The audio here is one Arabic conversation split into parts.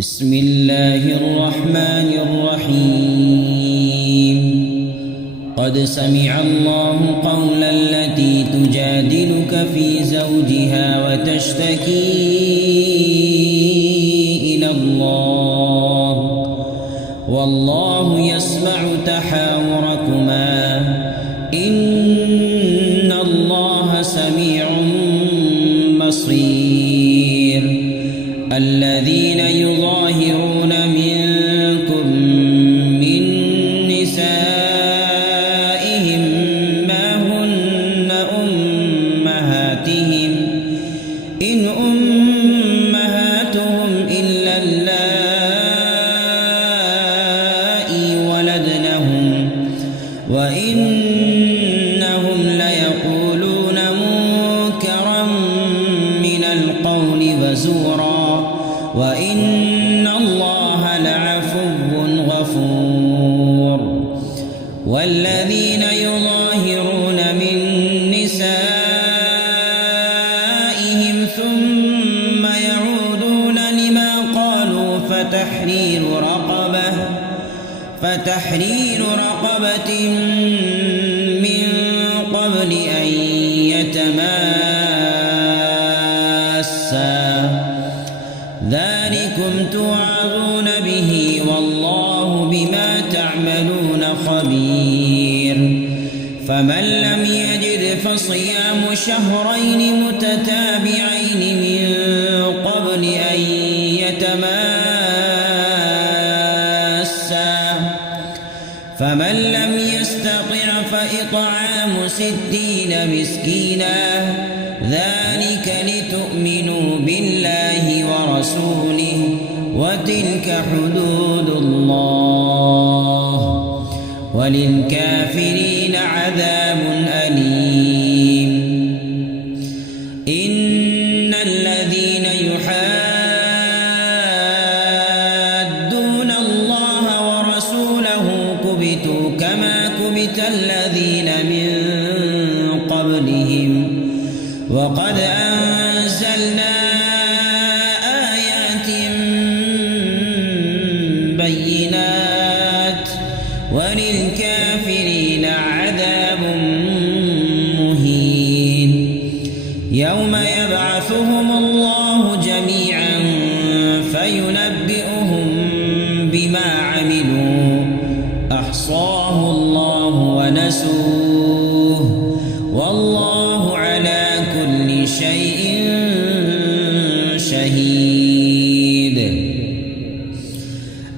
بسم الله الرحمن الرحيم. قد سمع الله قول التي تجادلك في زوجها وتشتكي إلى الله والله يسمع تحاوركما إن الله سميع بصير. الذين يظاهرون منكم من نسائهم ما هن أمهاتهم إن أمهاتهم إلا اللائي ولدنهم وإنهم ليقولون منكرا من القول وزورا وإن الله لعفو غفور. والذين يظاهرون من نسائهم ثم يعودون لما قالوا فتحرير رقبة من قبل أن يتماسا ذلكم توعظون به والله بما تعملون خبير. فمن لم يجد فصيام شهرين متتابعين من قبل أن يتماسا فمن لم يستطع فإطعام 60 مسكينا ذلك لتؤمنوا بالله ورسوله وتلك حدود الله وللكافرين عذاب أليم. إن الذين يحادون الله ورسوله كبتوا كما كبت الذين من قبلهم وقد أنزلنا آيات بينات وللكافرين عذاب مهين. يوم يبعثهم الله جميعا فينبئهم بما عملوا أحصاه الله ونسوه والله على كل شيء شهيد.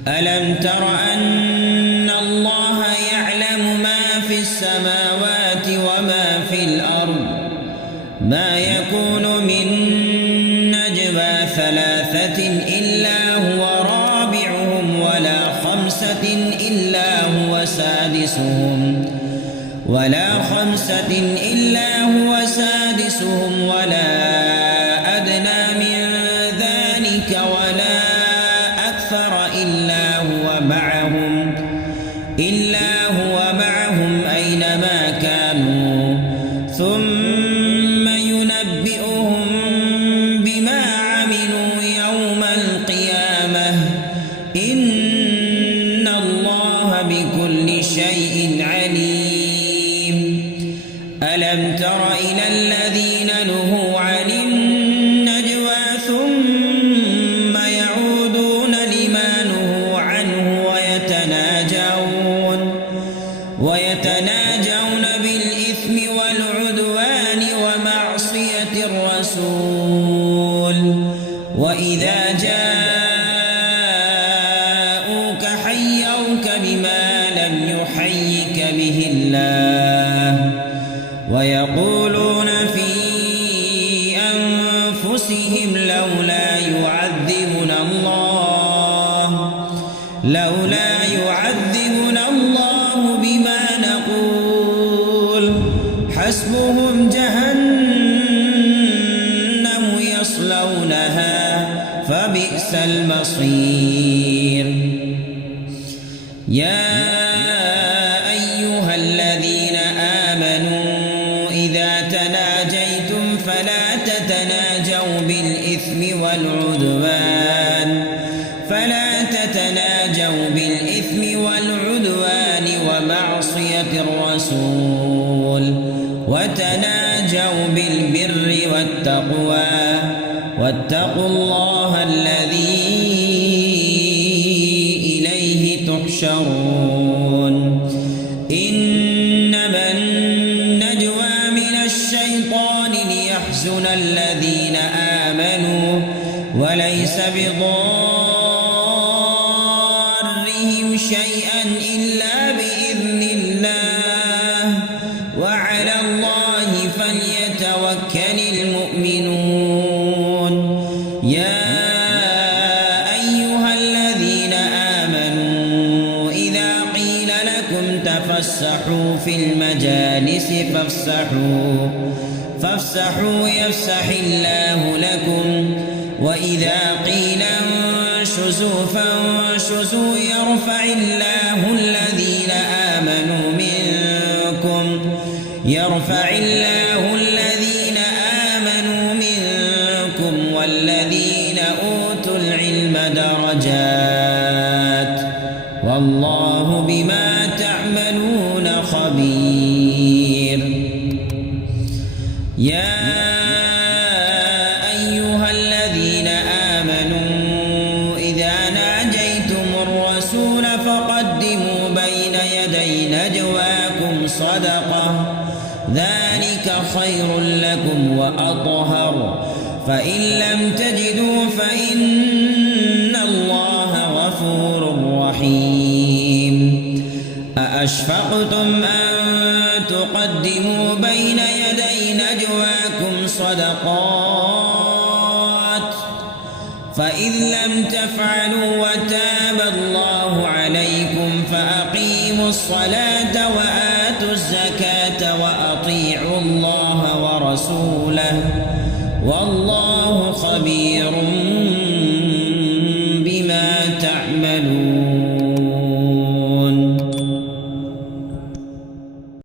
ألم تر أن الله يعلم ما في السماوات وما في الأرض ما يكون من نجوى 3 إلا هو رابعهم ولا 5 إلا هو سادسهم ولا أدنى من ذلك ولا أكثر إلا هو معهم أينما كانوا ثم ينبئهم بما عملوا يوم القيامة إن الله بكل شيء عليم. ألم تر إلى الذين نهوا عن النجوى ثم يعودون لما نهوا عنه ويتناجون بالإثم والعدوان ومعصية الرسول وإذا جاءوك حيوك بما لم يحيك به الله ويقولون في أنفسهم لولا يعذبنا الله بما نقول حسبهم جهنم يصلونها فبئس المصير. يا أيها الذين آمنوا إذا تناجيتم فلا تتناجوا بالإثم والعدوان فلا تتناجوا بالإثم والعدوان ومعصية الرسول وتناجوا بالبر والتقوى واتقوا الله الذي إليه تحشرون إنما النجوى من الشيطان ليحزن الذين آمنوا وليس بضارهم شيئا إلا بإذن الله وعلى الله فليتوكل المؤمنون يا أيها الذين آمنوا إذا قيل لكم تفسحوا في المجالس فافسحوا يفسح الله لكم وإذا قيل انشزوا فانشزوا يرفع الله الذين آمنوا منكم والذين أوتوا العلم درجات والله بما تعملون خبير يا أيها الذين آمنوا إذا ناجيتم الرسول فقدموا بين يدي نجواكم صدقة ذلك خير لكم وأطهر فإن لم تجدوا فإن الله غفور رحيم أأشفقتم أن تقدموا بين يدي نجواكم صدقات فإن لم تفعلوا وتاب الله عليكم فأقيموا الصلاة وآتوا الزكاة وأطيعوا الله ورسوله والله خبير بما تعملون.